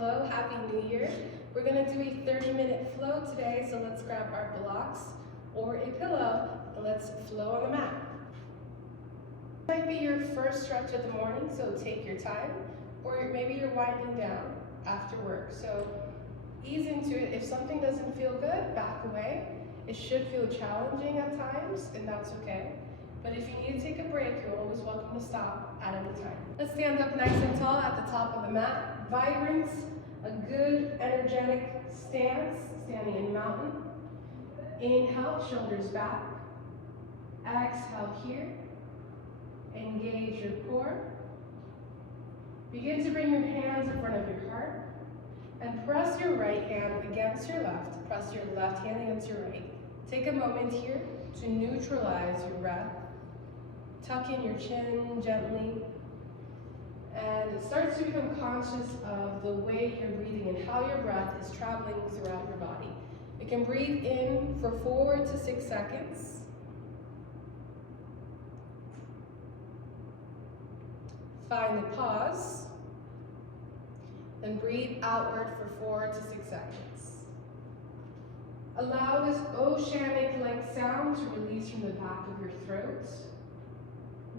hello, Happy New Year. We're gonna do a 30-minute flow today, so let's grab our blocks or a pillow and let's flow on the mat. It might be your first stretch of the morning, so take your time, or maybe you're winding down after work. So ease into it. If something doesn't feel good, back away. It should feel challenging at times, and that's okay. But if you need to take a break, you're always welcome to stop at any time. Let's stand up nice and tall at the top of the mat. Vibrance, a good energetic stance, standing in mountain. Inhale, shoulders back. Exhale here. Engage your core. Begin to bring your hands in front of your heart and press your right hand against your left. Press your left hand against your right. Take a moment here to neutralize your breath. Tuck in your chin gently, and start to become conscious of the way you're breathing and how your breath is traveling throughout your body. You can breathe in for 4 to 6 seconds. Find the pause, then breathe outward for 4 to 6 seconds. Allow this oceanic-like sound to release from the back of your throat.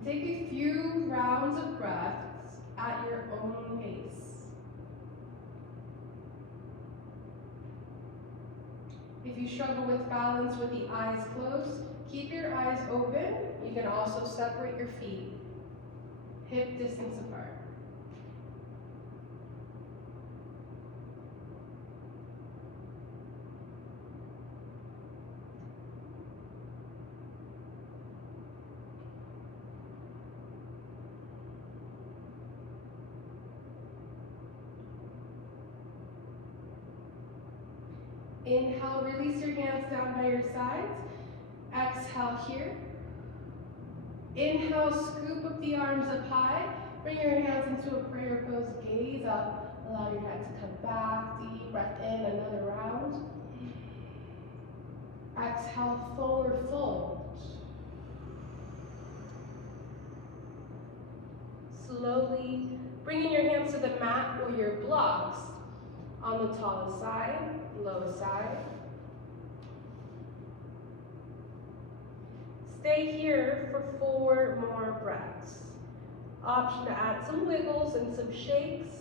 Take a few rounds of breaths at your own pace. If you struggle with balance with the eyes closed, keep your eyes open. You can also separate your feet, hip distance apart. Inhale, release your hands down by your sides. Exhale here. Inhale, scoop up the arms up high. Bring your hands into a prayer pose, gaze up. Allow your head to come back. Deep breath in, another round. Exhale, forward fold. Slowly bringing your hands to the mat or your blocks on the tallest side, lowest side. Stay here for 4 more breaths. Option to add some wiggles and some shakes.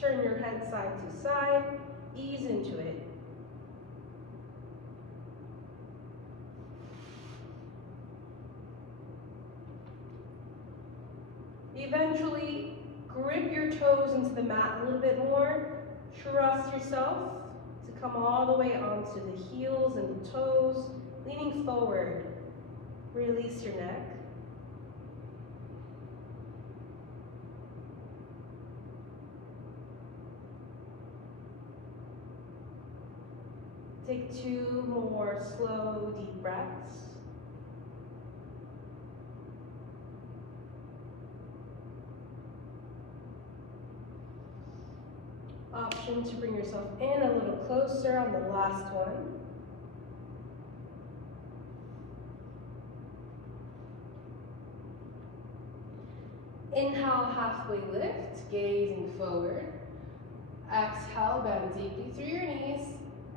Turn your head side to side, ease into it. Eventually, grip your toes into the mat a little bit more. Trust yourself to come all the way onto the heels and the toes, leaning forward. Release your neck. Take 2 more slow, deep breaths. Option to bring yourself in a little closer on the last one. Inhale, halfway lift, gazing forward. Exhale, bend deeply through your knees,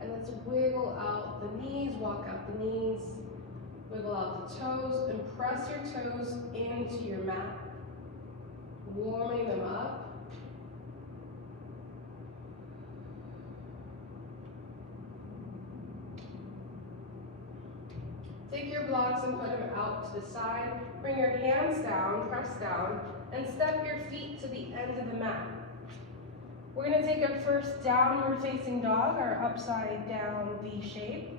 and let's wiggle out the knees, walk out the knees, wiggle out the toes, and press your toes into your mat, warming them up. Take your blocks and put them out to the side. Bring your hands down, press down, and step your feet to the end of the mat. We're going to take our first downward facing dog, our upside down V shape.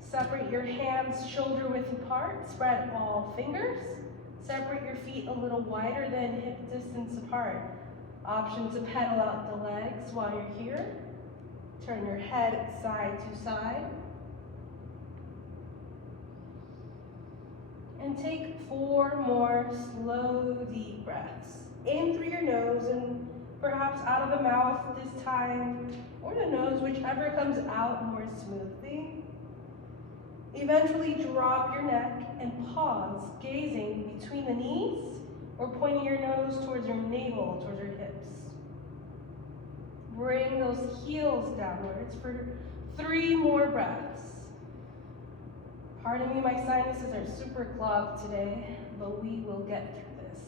Separate your hands shoulder width apart, spread all fingers. Separate your feet a little wider than hip distance apart. Option to pedal out the legs while you're here. Turn your head side to side. And take 4 more slow, deep breaths. In through your nose and perhaps out of the mouth this time, or the nose, whichever comes out more smoothly. Eventually drop your neck and pause, gazing between the knees or pointing your nose towards your navel, towards your hips. Bring those heels downwards for 3 more breaths. Pardon me, my sinuses are super clogged today, but we will get through this.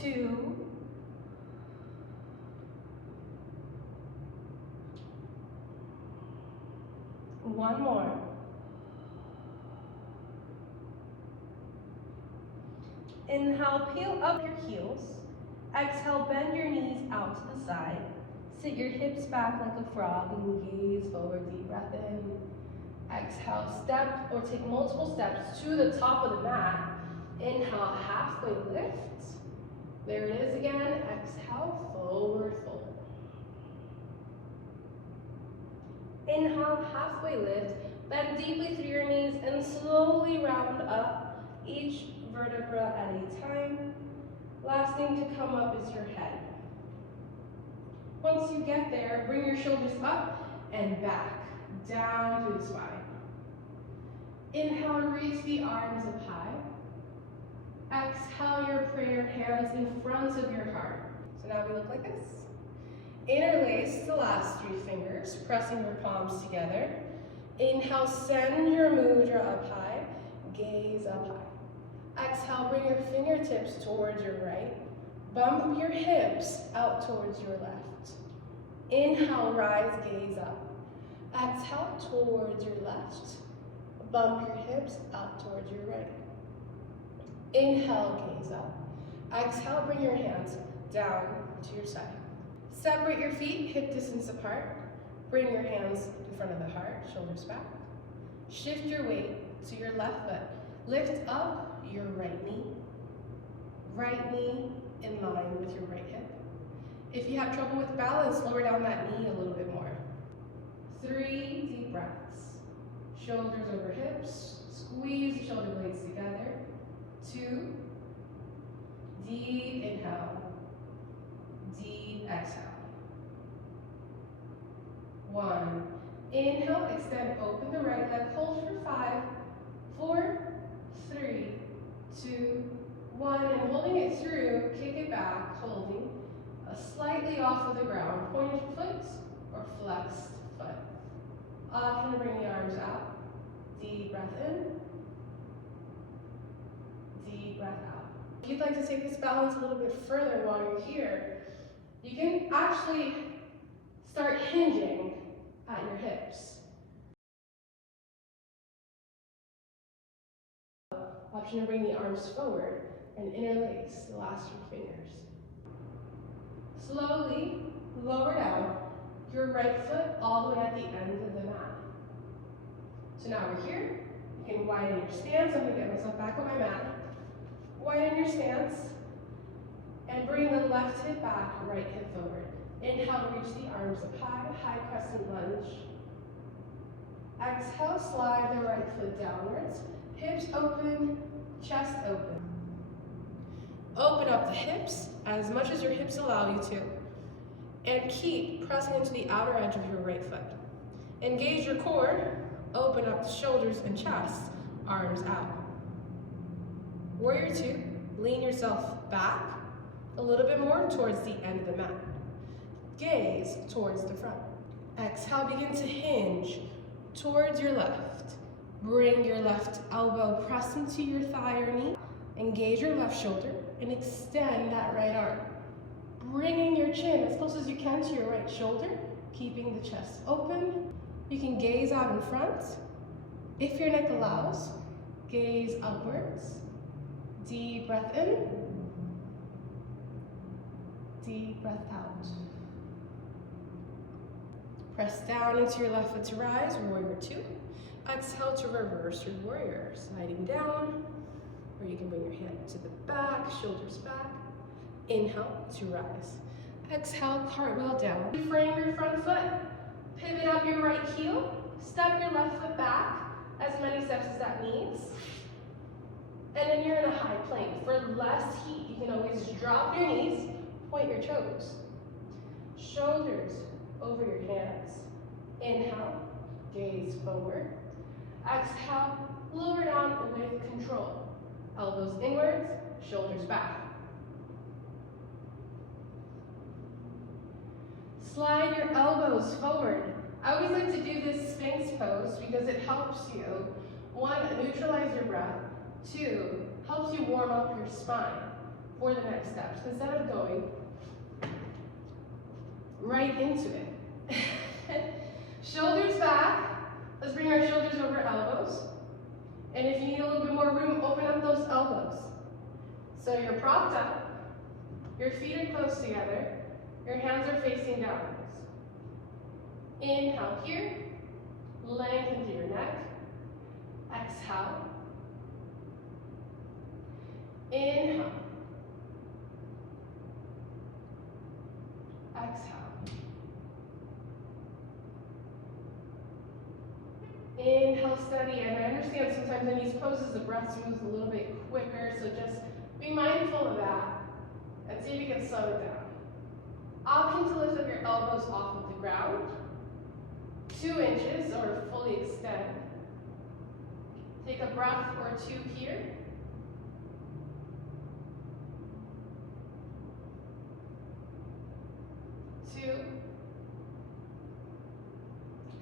2. 1 more. Inhale, peel up your heels. Exhale, bend your knees out to the side. Sit your hips back like a frog and gaze forward. Deep breath in. Exhale, step or take multiple steps to the top of the mat. Inhale, halfway lift. There it is again. Exhale, forward fold. Inhale, halfway lift. Bend deeply through your knees and slowly round up, each vertebra at a time. Last thing to come up is your head. Once you get there, bring your shoulders up and back, down through the spine. Inhale, reach the arms up high. Exhale your prayer hands in front of your heart. So now we look like this. Interlace the last 3 fingers, pressing your palms together. Inhale, send your mudra up high, gaze up high. Exhale, bring your fingertips towards your right. Bump your hips out towards your left. Inhale, rise, gaze up. Exhale, towards your left. Bump your hips out towards your right. Inhale, gaze up. Exhale, bring your hands down to your side. Separate your feet hip distance apart. Bring your hands in front of the heart, shoulders back. Shift your weight to your left foot. Lift up your right knee. Right knee in line with your right hip. If you have trouble with balance, lower down that knee a little bit more. 3 deep breaths. Shoulders over hips. Squeeze the shoulder blades together. 2. Deep inhale. Deep exhale. 1. Inhale, extend, open the right leg, hold for 5, 4, 3, 2, 1, and holding it through, kick it back, holding, slightly off of the ground, pointed foot or flexed foot. Often bring the arms out, deep breath in, deep breath out. If you'd like to take this balance a little bit further while you're here, you can actually start hinging at your hips. Option to bring the arms forward and interlace the last 2 fingers. Slowly lower down your right foot all the way at the end of the mat. So now we're here. You can widen your stance. I'm going to get myself back on my mat. Widen your stance and bring the left hip back, right hip forward. Inhale, reach the arms up high, high crescent lunge. Exhale, slide the right foot downwards. Hips open, chest open. Open up the hips as much as your hips allow you to. And keep pressing into the outer edge of your right foot. Engage your core, open up the shoulders and chest, arms out. Warrior 2, lean yourself back a little bit more towards the end of the mat. Gaze towards the front. Exhale, begin to hinge towards your left. Bring your left elbow, press into your thigh or knee. Engage your left shoulder and extend that right arm. Bringing your chin as close as you can to your right shoulder, keeping the chest open. You can gaze out in front. If your neck allows, gaze upwards. Deep breath in. Deep breath out. Press down into your left foot to rise, warrior 2. Exhale to reverse your warrior, sliding down, or you can bring your hand to the back, shoulders back. Inhale to rise. Exhale, cartwheel down. Frame your front foot. Pivot up your right heel. Step your left foot back, as many steps as that needs. And then you're in a high plank. For less heat, you can always drop your knees, point your toes. Shoulders over your hands. Inhale, gaze forward. Exhale, lower down with control. Elbows inwards, shoulders back. Slide your elbows forward. I always like to do this Sphinx pose because it helps you, one, neutralize your breath, two, helps you warm up your spine for the next steps instead of going right into it. Shoulders back. Let's bring our shoulders over elbows. And if you need a little bit more room, open up those elbows. So you're propped up, your feet are close together, your hands are facing downwards. Inhale here, lengthen through your neck. Exhale. Inhale. Exhale. Inhale, steady, and I understand sometimes in these poses the breath moves a little bit quicker, so just be mindful of that and see if you can slow it down. Option to lift up your elbows off of the ground, 2 inches or fully extend. Take a breath or two here. Two.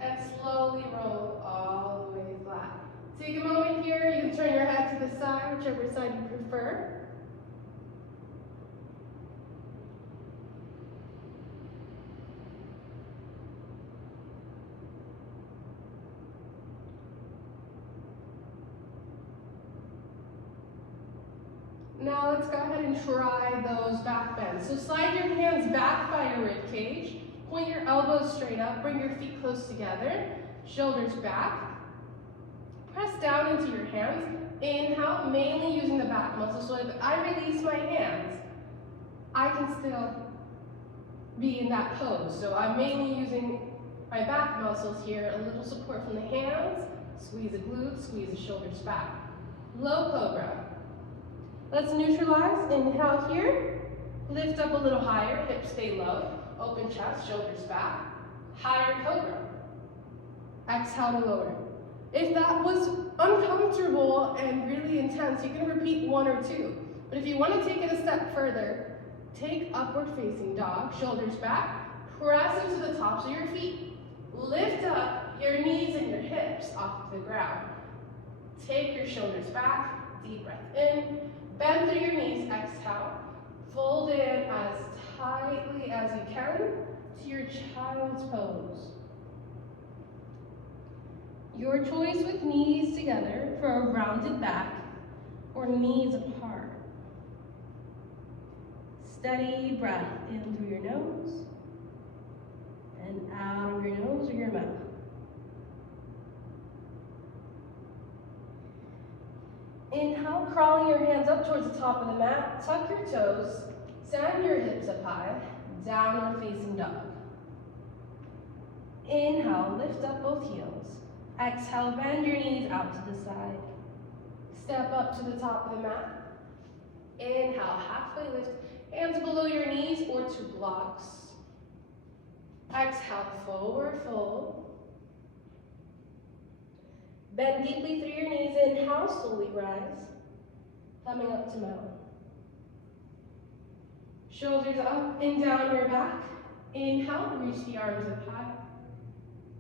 And slowly roll all the way flat. Take a moment here. You can turn your head to the side, whichever side you prefer. Now let's go ahead and try those back bends. So slide your hands back by your rib cage. Point your elbows straight up. Bring your feet close together. Shoulders back. Press down into your hands. Inhale, mainly using the back muscles. So if I release my hands, I can still be in that pose. So I'm mainly using my back muscles here. A little support from the hands. Squeeze the glutes, squeeze the shoulders back. Low cobra. Let's neutralize. Inhale here. Lift up a little higher, hips stay low. Open chest, shoulders back. Higher cobra. Exhale to lower. If that was uncomfortable and really intense, you can repeat 1 or 2. But if you want to take it a step further, take upward facing dog, shoulders back. Press into the tops of your feet. Lift up your knees and your hips off the ground. Take your shoulders back. Deep breath in. Bend through your knees, exhale. Fold in as tightly as you can to your child's pose. Your choice with knees together for a rounded back or knees apart. Steady breath in through your nose and out of your nose or your mouth. Inhale, crawling your hands up towards the top of the mat. Tuck your toes, send your hips up high, downward facing dog. Inhale, lift up both heels. Exhale, bend your knees out to the side. Step up to the top of the mat. Inhale, halfway lift, hands below your knees or to blocks. Exhale, forward fold. Bend deeply through your knees. Inhale, slowly rise. Coming up to mountain. Shoulders up and down your back. Inhale, reach the arms up high.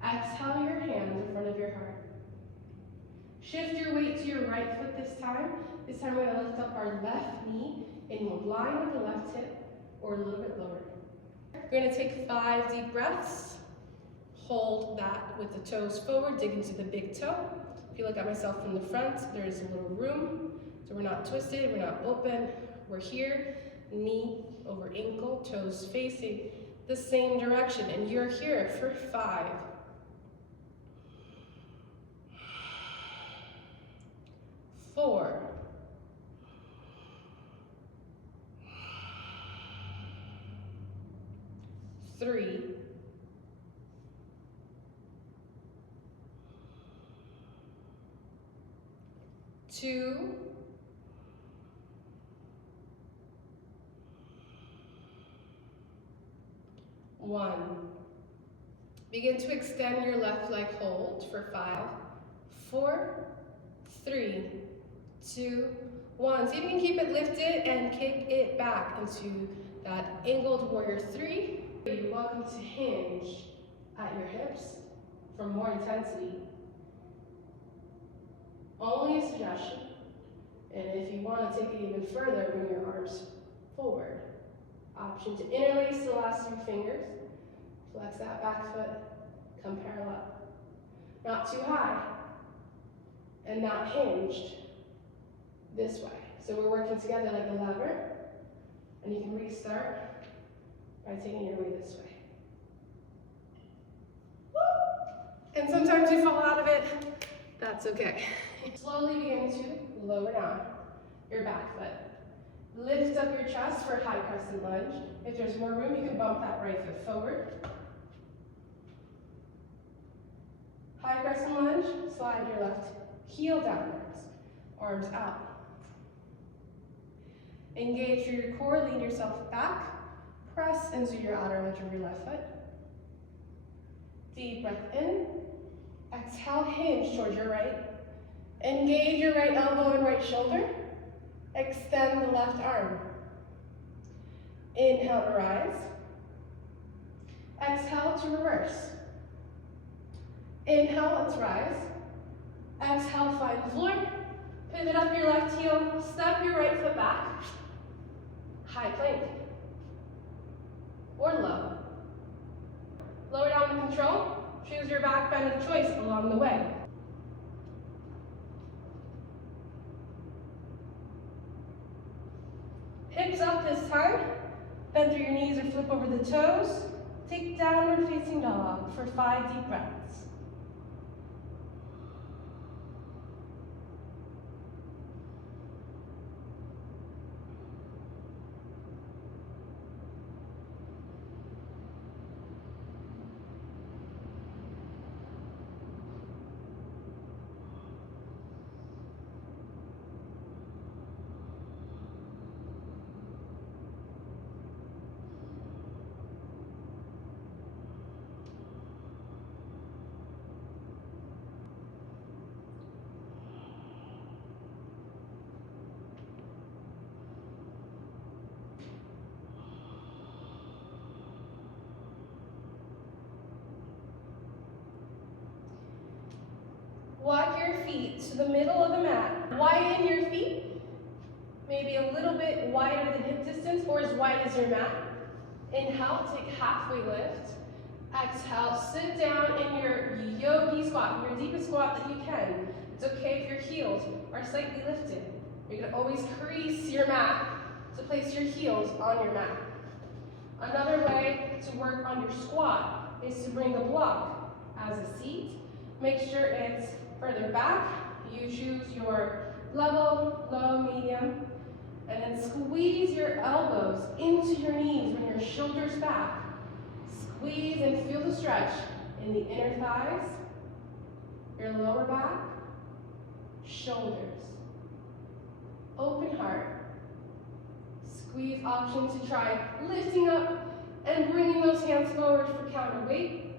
Exhale, your hands in front of your heart. Shift your weight to your right foot this time. This time we're going to lift up our left knee in line with the left hip or a little bit lower. We're going to take 5 deep breaths. Hold that with the toes forward, dig into the big toe. If you look at myself from the front, there is a little room. So we're not twisted, we're not open. We're here, knee over ankle, toes facing the same direction. And you're here for 5. 4. 3. 2. 1. Begin to extend your left leg, hold for 5, 4, 3, 2, 1. See if you can keep it lifted and kick it back into that angled warrior 3. You're welcome to hinge at your hips for more intensity. Only a suggestion. And if you want to take it even further, bring your arms forward. Option to interlace the last 2 fingers. Flex that back foot, come parallel. Not too high, and not hinged this way. So we're working together like a lever, and you can restart by taking your weight this way. Woo! And sometimes you fall out of it, that's okay. Slowly begin to lower down your back foot. Lift up your chest for high crescent lunge. If there's more room, you can bump that right foot forward. High crescent lunge, slide your left heel downwards, arms out. Engage through your core, lean yourself back, press into your outer edge of your left foot. Deep breath in, exhale, hinge towards your right. Engage your right elbow and right shoulder. Extend the left arm. Inhale to rise. Exhale to reverse. Inhale, let's rise. Exhale, find the floor. Pivot up your left heel, step your right foot back. High plank. Or low. Lower down with control. Choose your back bend of choice along the way. Hips up this time. Bend through your knees or flip over the toes. Take downward facing dog for 5 deep breaths. Walk your feet to the middle of the mat. Widen your feet, maybe a little bit wider than hip distance or as wide as your mat. Inhale, take halfway lift. Exhale, sit down in your yogi squat, your deepest squat that you can. It's okay if your heels are slightly lifted. You're gonna always crease your mat to place your heels on your mat. Another way to work on your squat is to bring the block as a seat. Make sure it's further back. You choose your level, low, medium, and then squeeze your elbows into your knees, bring your shoulders back. Squeeze and feel the stretch in the inner thighs, your lower back, shoulders. Open heart. Squeeze option to try lifting up and bringing those hands forward for counterweight.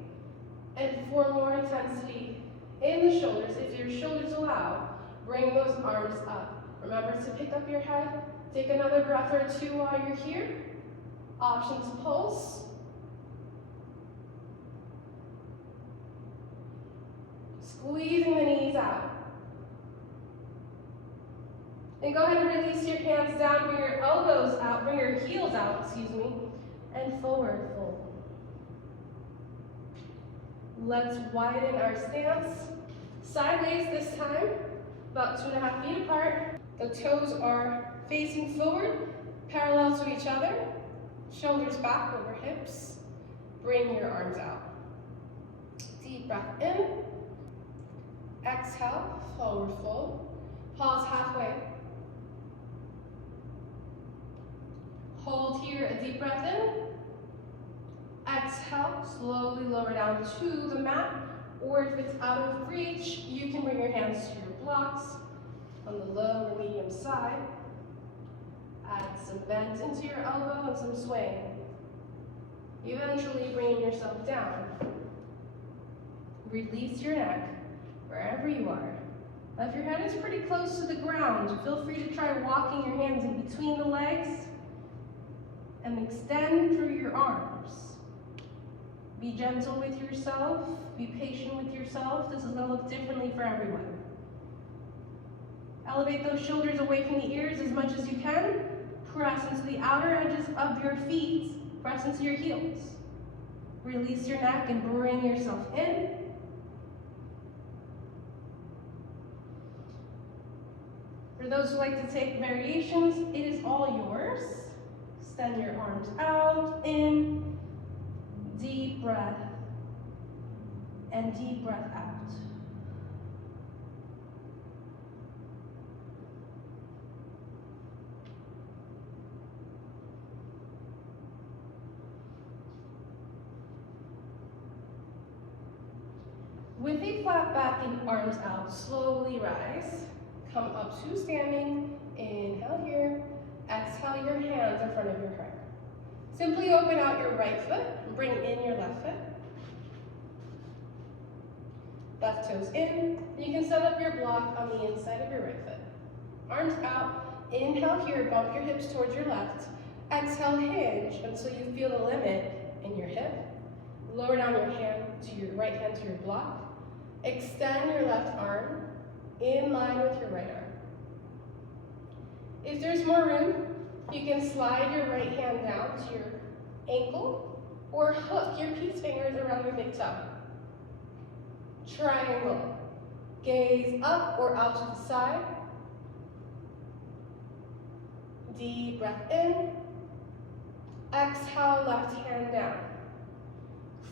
And for more intensity in the shoulders, if your shoulders allow, bring those arms up. Remember to pick up your head. Take another breath or 2 while you're here. Option to pulse. Squeezing the knees out. And go ahead and release your hands down, bring your elbows out, bring your heels out, excuse me, and forward fold. Let's widen our stance. Sideways this time, about 2.5 feet apart. The toes are facing forward, parallel to each other. Shoulders back over hips. Bring your arms out. Deep breath in. Exhale, forward fold. Pause halfway. Hold here, a deep breath in. Exhale, slowly lower down to the mat, or if it's out of reach, you can bring your hands to your blocks on the low or medium side. Add some bend into your elbow and some swing. Eventually bringing yourself down. Release your neck wherever you are. Now, if your head is pretty close to the ground, feel free to try walking your hands in between the legs and extend through your arms. Be gentle with yourself, be patient with yourself. This is going to look differently for everyone. Elevate those shoulders away from the ears as much as you can. Press into the outer edges of your feet. Press into your heels. Release your neck and bring yourself in. For those who like to take variations, it is all yours. Extend your arms out, in, deep breath, and deep breath out. With a flat back and arms out, slowly rise. Come up to standing. Inhale here. Exhale your hands in front of your heart. Simply open out your right foot and bring in your left foot. Left toes in. You can set up your block on the inside of your right foot. Arms out. Inhale here. Bump your hips towards your left. Exhale, hinge until you feel the limit in your hip. Lower down your hand to your right hand to your block. Extend your left arm in line with your right arm. If there's more room, you can slide your right hand down to your ankle or hook your peace fingers around your big toe. Triangle. Gaze up or out to the side. Deep breath in. Exhale, left hand down.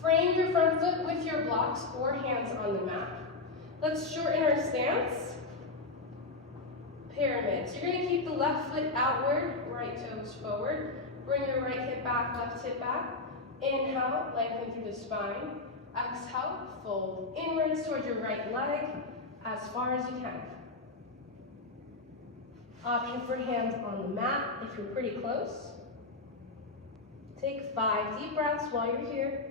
Frame your front foot with your blocks or hands on the mat. Let's shorten our stance. Pyramid. So you're going to keep the left foot outward, right toes forward. Bring your right hip back, left hip back. Inhale, lengthen through the spine. Exhale, fold inwards towards your right leg as far as you can. Option for hands on the mat if you're pretty close. Take 5 deep breaths while you're here.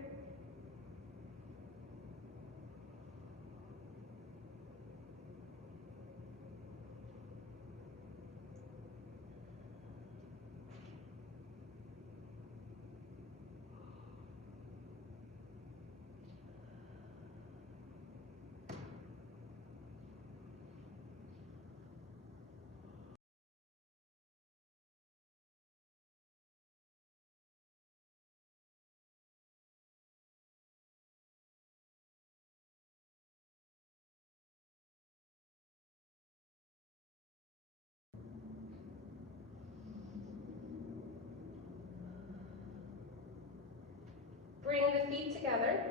Bring the feet together.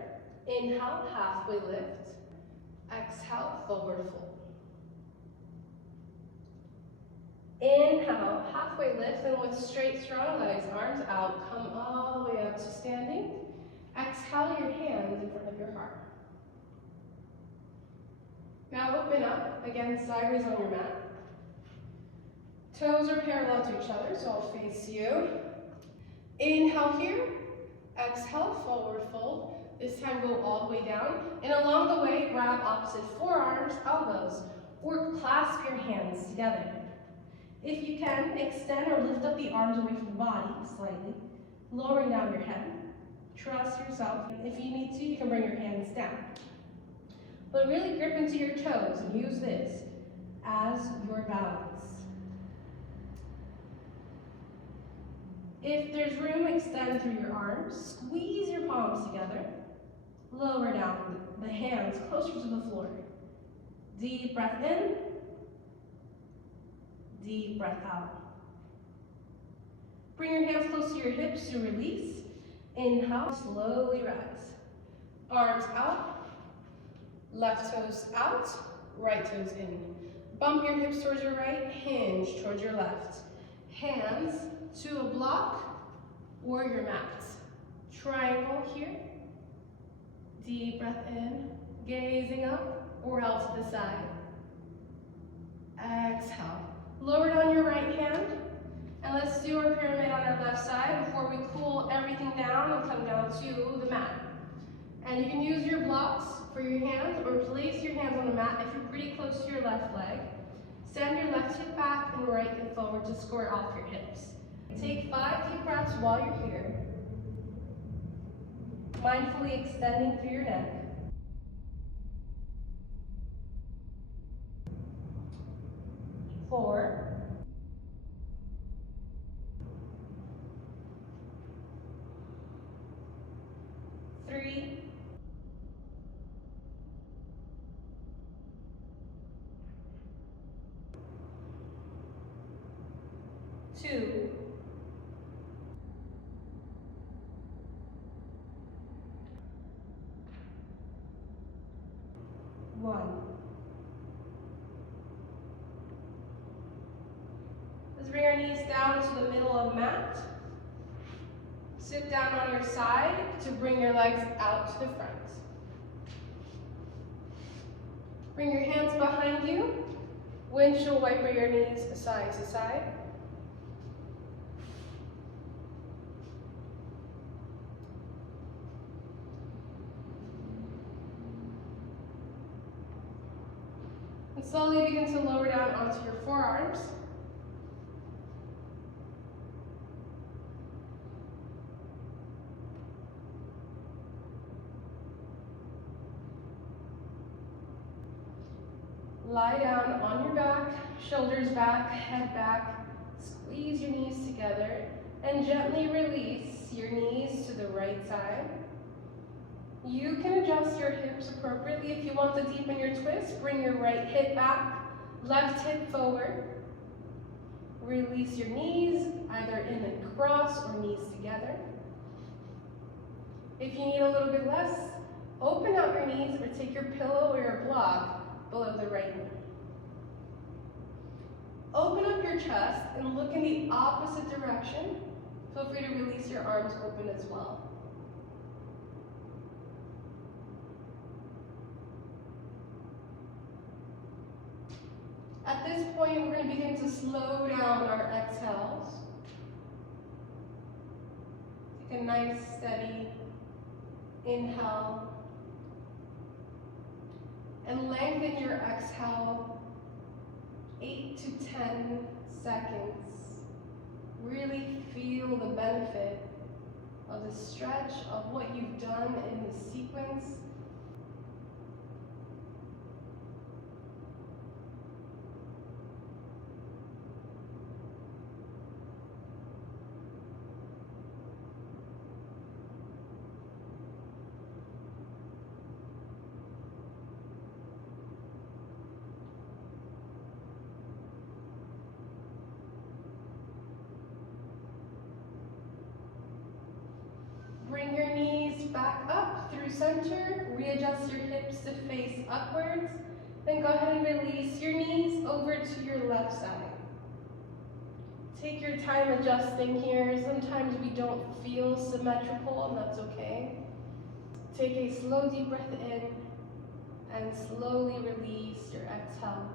Inhale, halfway lift. Exhale, forward fold. Inhale, halfway lift, and with straight, strong legs, arms out, come all the way up to standing. Exhale your hands in front of your heart. Now open up, again sideways on your mat. Toes are parallel to each other, so I'll face you. Inhale here. Exhale, forward fold. This time go all the way down. And along the way, grab opposite forearms, elbows, or clasp your hands together. If you can, extend or lift up the arms away from the body slightly, lowering down your head. Trust yourself. If you need to, you can bring your hands down. But really grip into your toes and use this as your balance. If there's room, extend through your arms, squeeze your palms together, lower down the hands closer to the floor. Deep breath in, deep breath out. Bring your hands close to your hips to release. Inhale, slowly rise. Arms out, left toes out, right toes in. Bump your hips towards your right, hinge towards your left. Hands to a block or your mat. Triangle here. Deep breath in, gazing up or out to the side. Exhale. Lower down your right hand, and let's do our pyramid on our left side before we cool everything down and come down to the mat. And you can use your blocks for your hands or place your hands on the mat if you're pretty close to your left leg. Send your left hip back and right hip forward to square off your hips. Take 5 deep breaths while you're here. Mindfully extending through your neck. 4. 3. 2. 1. Let's bring our knees down to the middle of the mat. Sit down on your side to bring your legs out to the front. Bring your hands behind you. Windshield wiper your knees side to side. And slowly begin to lower down onto your forearms. Lie down on your back, shoulders back, head back. Squeeze your knees together and gently release your knees to the right side. You can adjust your hips appropriately. If you want to deepen your twist, bring your right hip back, left hip forward. Release your knees, either in a cross or knees together. If you need a little bit less, open out your knees or take your pillow or your block below the right knee. Open up your chest and look in the opposite direction. Feel free to release your arms open as well. At this point, we're going to begin to slow down our exhales. Take a nice, steady inhale. And lengthen your exhale 8 to 10 seconds. Really feel the benefit of the stretch of what you've done in the sequence. Bring your knees back up through center. Readjust your hips to face upwards. Then go ahead and release your knees over to your left side. Take your time adjusting here. Sometimes we don't feel symmetrical, and that's okay. Take a slow deep breath in and slowly release your exhale.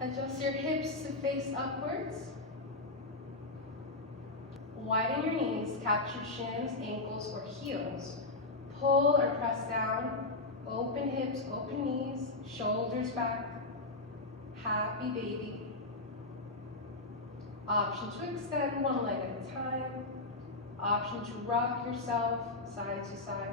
Adjust your hips to face upwards. Widen your knees, catch your shins, ankles, or heels. Pull or press down. Open hips, open knees, shoulders back. Happy baby. Option to extend one leg at a time. Option to rock yourself side to side.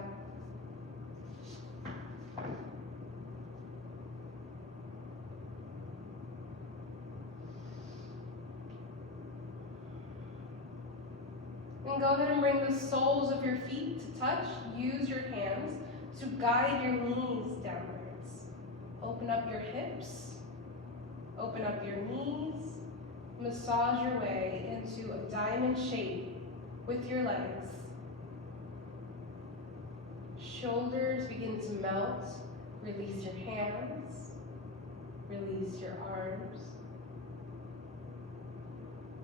And go ahead and bring the soles of your feet to touch. Use your hands to guide your knees downwards. Open up your hips. Open up your knees. Massage your way into a diamond shape with your legs. Shoulders begin to melt. Release your hands. Release your arms.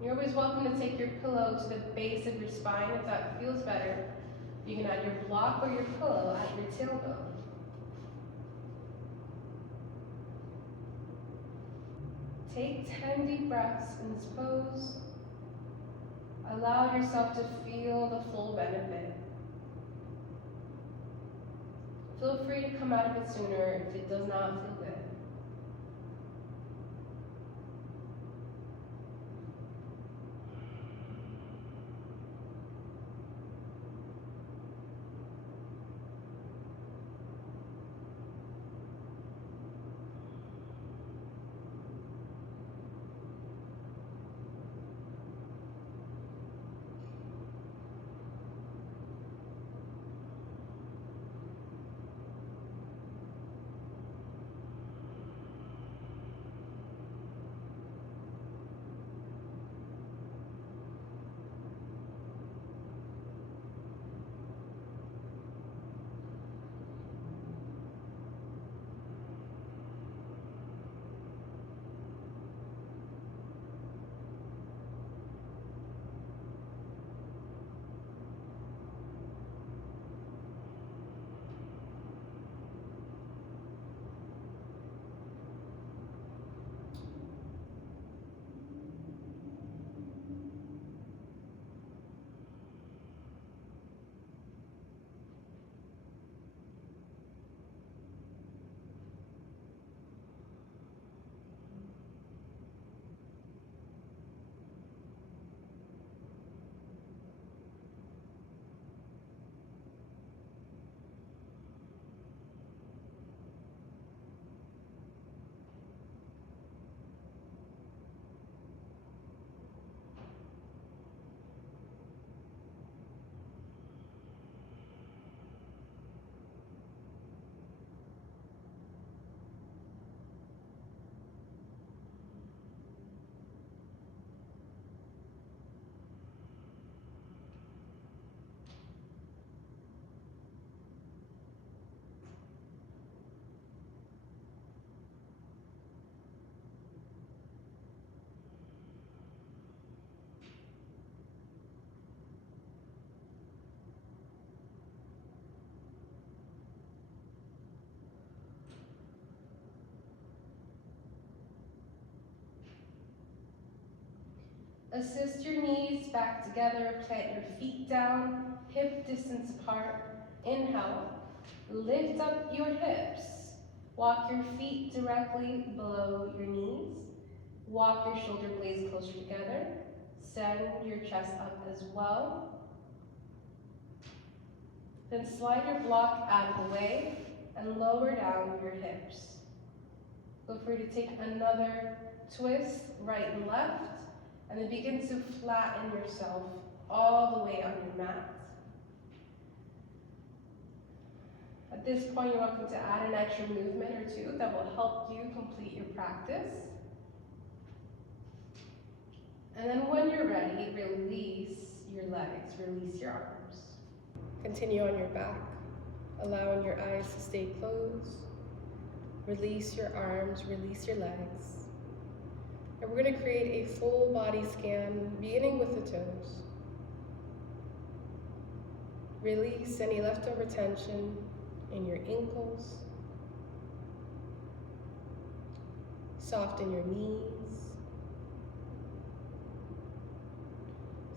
You're always welcome to take your pillow to the base of your spine if that feels better. You can add your block or your pillow at your tailbone. Take 10 deep breaths in this pose. Allow yourself to feel the full benefit. Feel free to come out of it sooner if it does not feel good. Assist your knees back together, plant your feet down, hip distance apart. Inhale, lift up your hips. Walk your feet directly below your knees. Walk your shoulder blades closer together. Send your chest up as well. Then slide your block out of the way and lower down your hips. Feel free to take another twist, right and left. And then begin to flatten yourself all the way on your mat. At this point, you're welcome to add an extra movement or two that will help you complete your practice. And then when you're ready, release your legs, release your arms. Continue on your back, allowing your eyes to stay closed. Release your arms, release your legs. And we're going to create a full body scan, beginning with the toes. Release any leftover tension in your ankles. Soften your knees.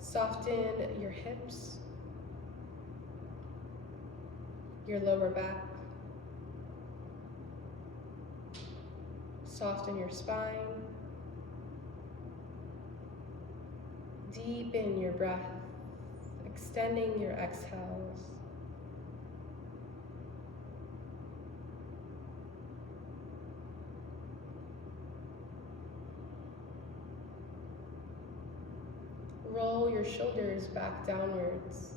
Soften your hips, your lower back. Soften your spine. Deepen your breath, extending your exhales. Roll your shoulders back downwards.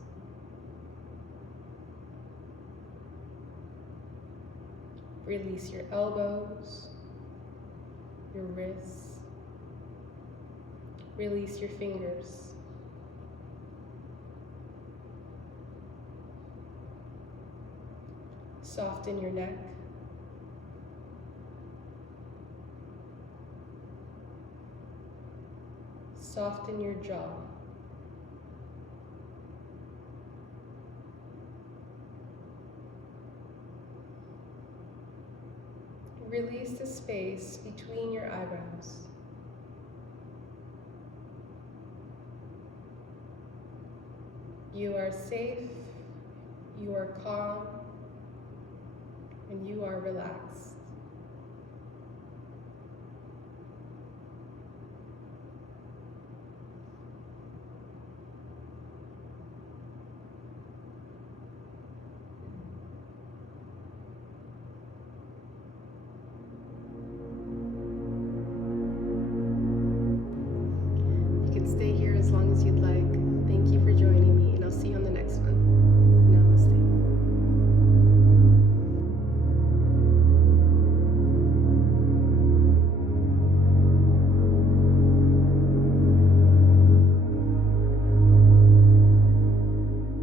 Release your elbows, your wrists. Release your fingers. Soften your neck. Soften your jaw. Release the space between your eyebrows. You are safe, you are calm, and you are relaxed.